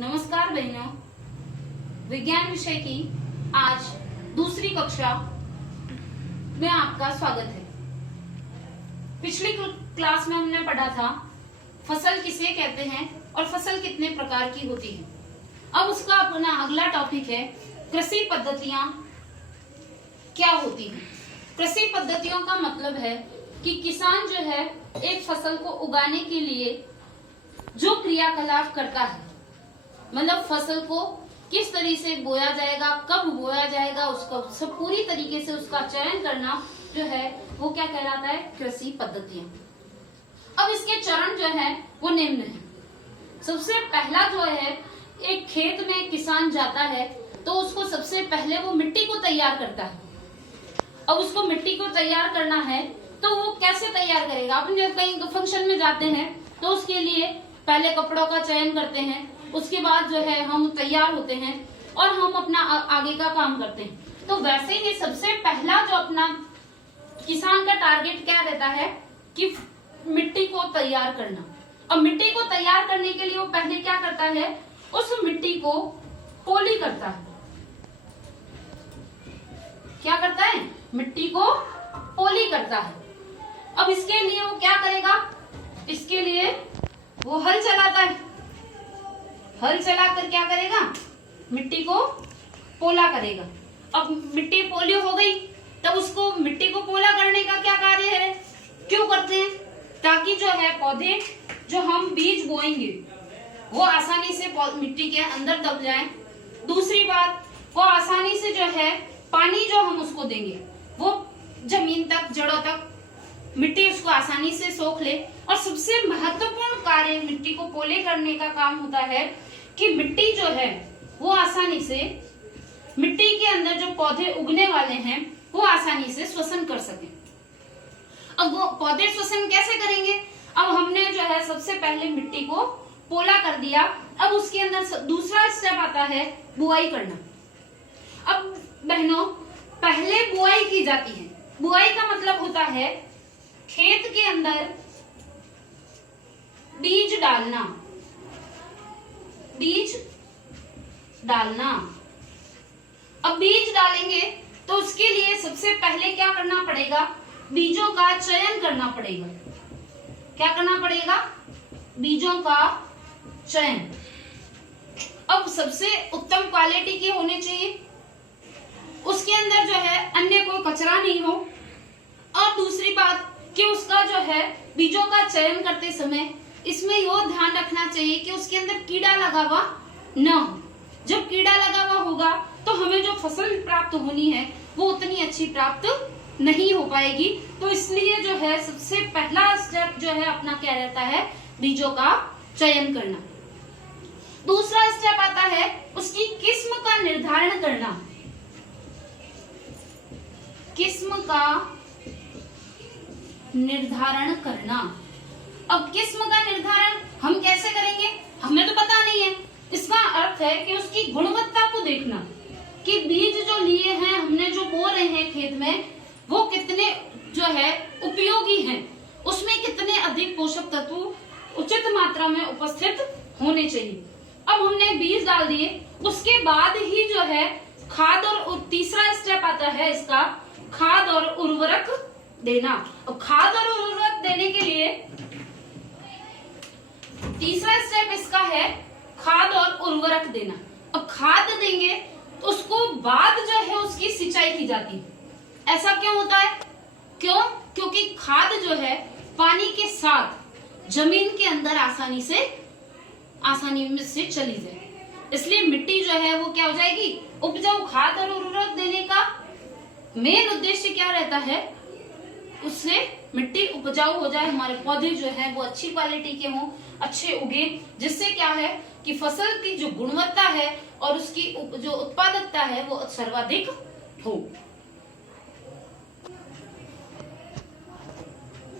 नमस्कार बहनों, विज्ञान विषय की आज दूसरी कक्षा में आपका स्वागत है। पिछली क्लास में हमने पढ़ा था फसल किसे कहते हैं और फसल कितने प्रकार की होती है। अब उसका अपना अगला टॉपिक है कृषि पद्धतियां क्या होती हैं। कृषि पद्धतियों का मतलब है कि किसान जो है एक फसल को उगाने के लिए जो क्रियाकलाप करता है, मतलब फसल को किस तरीके से बोया जाएगा, कब बोया जाएगा, उसका सब पूरी तरीके से उसका चयन करना जो है वो क्या कहलाता है, कृषि पद्धतियां। अब इसके चरण जो है वो निम्न है। सबसे पहला जो है, एक खेत में किसान जाता है तो उसको सबसे पहले वो मिट्टी को तैयार करता है। अब उसको मिट्टी को तैयार करना है तो वो कैसे तैयार करेगा। अपन जब कहीं फंक्शन में जाते हैं तो उसके लिए पहले कपड़ों का चयन करते हैं, उसके बाद जो है हम तैयार होते हैं और हम अपना आगे का काम करते हैं। तो वैसे ही सबसे पहला जो अपना किसान का टारगेट क्या रहता है कि मिट्टी को तैयार करना। और मिट्टी को तैयार करने के लिए वो पहले क्या करता है, उस मिट्टी को पोली करता है। क्या करता है, मिट्टी को पोली करता है। अब इसके लिए वो क्या करेगा, इसके लिए वो हल चलाता है। हल चलाकर क्या करेगा, मिट्टी को पोला करेगा। अब मिट्टी पोली हो गई तब उसको मिट्टी को पोला करने का क्या कार्य है, क्यों करते हैं, ताकि जो है पौधे जो हम बीज बोएंगे वो आसानी से मिट्टी के अंदर दब जाए। दूसरी बात, वो आसानी से जो है पानी जो हम उसको देंगे वो जमीन तक, जड़ों तक मिट्टी उसको आसानी से सोख ले। और सबसे महत्वपूर्ण कार्य मिट्टी को पोले करने का काम होता है कि मिट्टी जो है वो आसानी से, मिट्टी के अंदर जो पौधे उगने वाले हैं वो आसानी से श्वसन कर सके। अब वो पौधे श्वसन कैसे करेंगे, अब हमने जो है सबसे पहले मिट्टी को पोला कर दिया। अब उसके अंदर दूसरा स्टेप आता है बुआई करना। अब बहनों, पहले बुआई की जाती है। बुआई का मतलब होता है खेत के अंदर बीज डालना। बीज डालना। अब बीज डालेंगे तो उसके लिए सबसे पहले क्या करना पड़ेगा, बीजों का चयन करना पड़ेगा। क्या करना पड़ेगा, बीजों का चयन। अब सबसे उत्तम क्वालिटी के होने चाहिए, उसके अंदर जो है अन्य कोई कचरा नहीं हो। और दूसरी बात कि उसका जो है बीजों का चयन करते समय इसमें यह ध्यान रखना चाहिए कि उसके अंदर कीड़ा लगा हुआ न हो। जब कीड़ा लगा हुआ होगा तो हमें जो फसल प्राप्त होनी है वो उतनी अच्छी प्राप्त नहीं हो पाएगी। तो इसलिए जो है सबसे पहला स्टेप जो है अपना क्या रहता है, बीजों का चयन करना। दूसरा स्टेप आता है उसकी किस्म का निर्धारण करना। किस्म का निर्धारण करना। अब किस्म का निर्धारण हम कैसे करेंगे, हमें तो पता नहीं है। इसका अर्थ है कि उसकी गुणवत्ता को देखना कि बीज जो लिए हैं हमने, जो बो रहे हैं खेत में, वो कितने जो है उपयोगी हैं, उसमें कितने अधिक पोषक तत्व उचित मात्रा में उपस्थित होने चाहिए। अब हमने बीज डाल दिए, उसके बाद ही जो है खाद और तीसरा स्टेप आता है इसका, खाद और उर्वरक देना। अब खाद और उर्वरक देने के लिए तीसरा स्टेप इसका है खाद और उर्वरक देना। अब खाद देंगे तो उसको बाद जो है उसकी सिंचाई की जाती है। ऐसा क्यों होता है, क्यों, क्योंकि खाद जो है पानी के साथ जमीन के अंदर आसानी से चली जाए, इसलिए मिट्टी जो है वो क्या हो जाएगी, उपजाऊ। खाद और उर्वरक देने का मेन उद्देश्य क्या रहता है, उससे मिट्टी उपजाऊ हो जाए, हमारे पौधे जो है वो अच्छी क्वालिटी के हों, अच्छे उगे, जिससे क्या है कि फसल की जो गुणवत्ता है और उसकी जो उत्पादकता है वो सर्वाधिक हो।